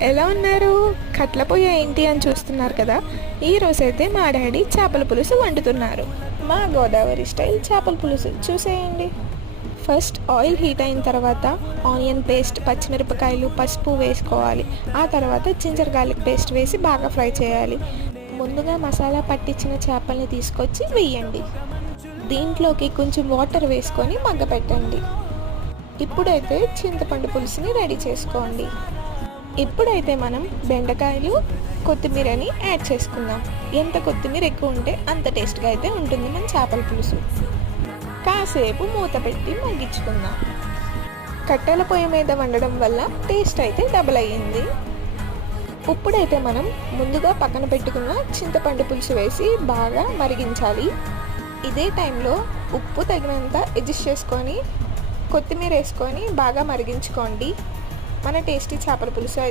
ఎలా ఉన్నారు? కట్ల పొయ్యి ఏంటి అని చూస్తున్నారు కదా. ఈ రోజైతే మా డాడీ చేపల పులుసు వండుతున్నారు. మా గోదావరి స్టైల్ చేపల పులుసు చూసేయండి. ఫస్ట్ ఆయిల్ హీట్ అయిన తర్వాత ఆనియన్ పేస్ట్, పచ్చిమిరపకాయలు, పసుపు వేసుకోవాలి. ఆ తర్వాత జింజర్ గార్లిక్ పేస్ట్ వేసి బాగా ఫ్రై చేయాలి. ముందుగా మసాలా పట్టించిన చేపల్ని తీసుకొచ్చి వేయండి. దీంట్లోకి కొంచెం వాటర్ వేసుకొని మగ్గపెట్టండి. ఇప్పుడైతే చింతపండు పులుసుని రెడీ చేసుకోండి. ఇప్పుడైతే మనం బెండకాయలు, కొత్తిమీరని యాడ్ చేసుకుందాం. ఎంత కొత్తిమీర ఎక్కువ ఉంటే అంత టేస్ట్గా అయితే ఉంటుంది మన చేపల పులుసు. కాసేపు మూత పెట్టి మగ్గించుకుందాం. కట్టెల పొయ్యి మీద వండడం వల్ల టేస్ట్ అయితే డబుల్ అయ్యింది. ఇప్పుడైతే మనం ముందుగా పక్కన పెట్టుకున్న చింతపండు పులుసు వేసి బాగా మరిగించాలి. ఇదే టైంలో ఉప్పు తగినంత అడ్జస్ట్ చేసుకొని కొత్తిమీర వేసుకొని బాగా మరిగించుకోండి. మన టేస్టీ చేపల పులుసు అయితే